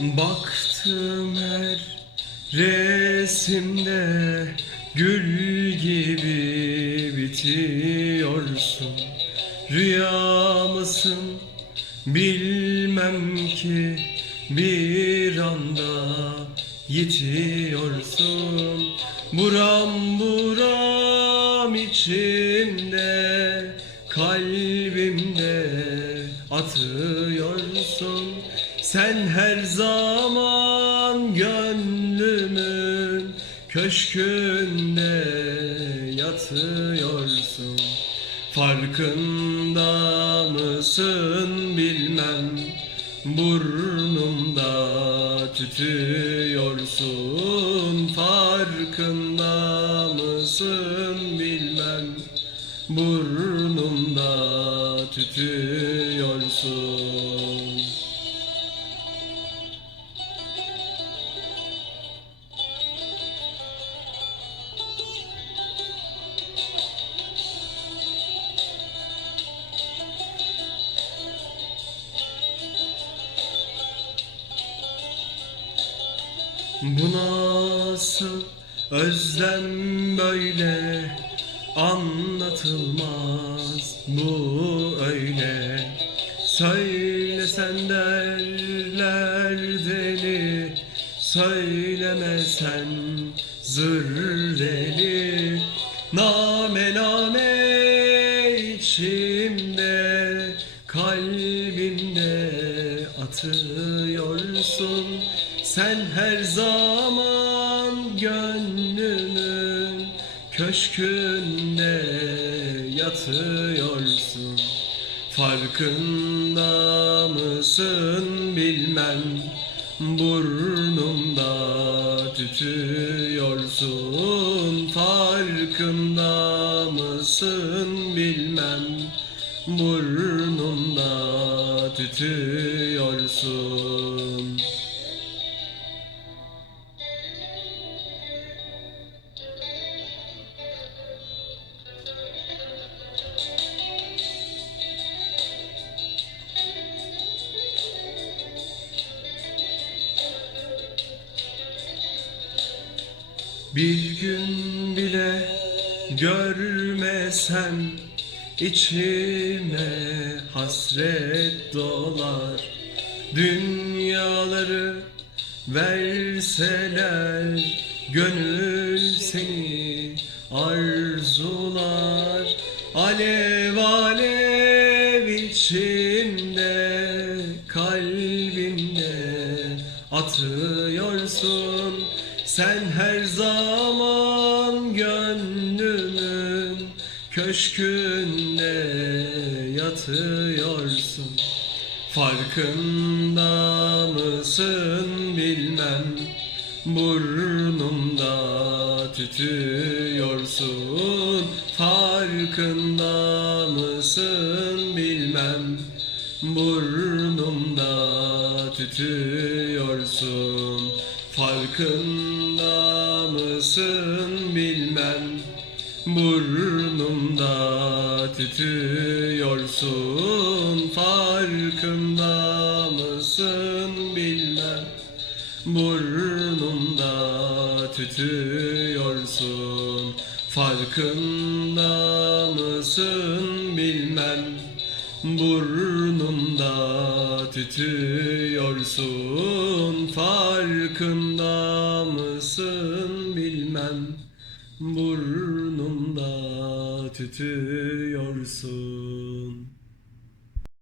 Baktım her resimde gül gibi bitiyorsun. Rüya mısın? Bilmem ki bir anda yitiyorsun. Buram buram içimde kalbimde atıyorsun Sen her zaman gönlümün köşkünde yatıyorsun. Farkında mısın bilmem Burnumda tütüyorsun. Farkında mısın bilmem Burnumda tütüyorsun Bu nasıl özlem böyle anlatılmaz bu öyle? Söylesen derler deli Söylemesen zır deli Name name içimde Kalbimde atıyorsun Sen her zaman gönlümün Köşkünde yatıyorsun. Farkında mısın bilmem Burnumda tütüyorsun. Farkında mısın bilmem Burnumda tütüyorsun Bir gün bile görmesem içime hasret dolar Dünyaları verseler gönül seni arzular. Alev alev içimde kalbimde atıyorsun Sen her zaman gönlümün köşkünde yatıyorsun. Farkında mısın bilmem Burnumda tütüyorsun. Farkında mısın bilmem Burnumda tütüyorsun. Farkında mısın bilmem. Burnumda tütüyorsun Farkında mısın bilmem. Burnumda tütüyorsun Farkında mısın bilmem. Burnumda tütüyorsun Farkında mısın bilmem Burnumda tütüyorsun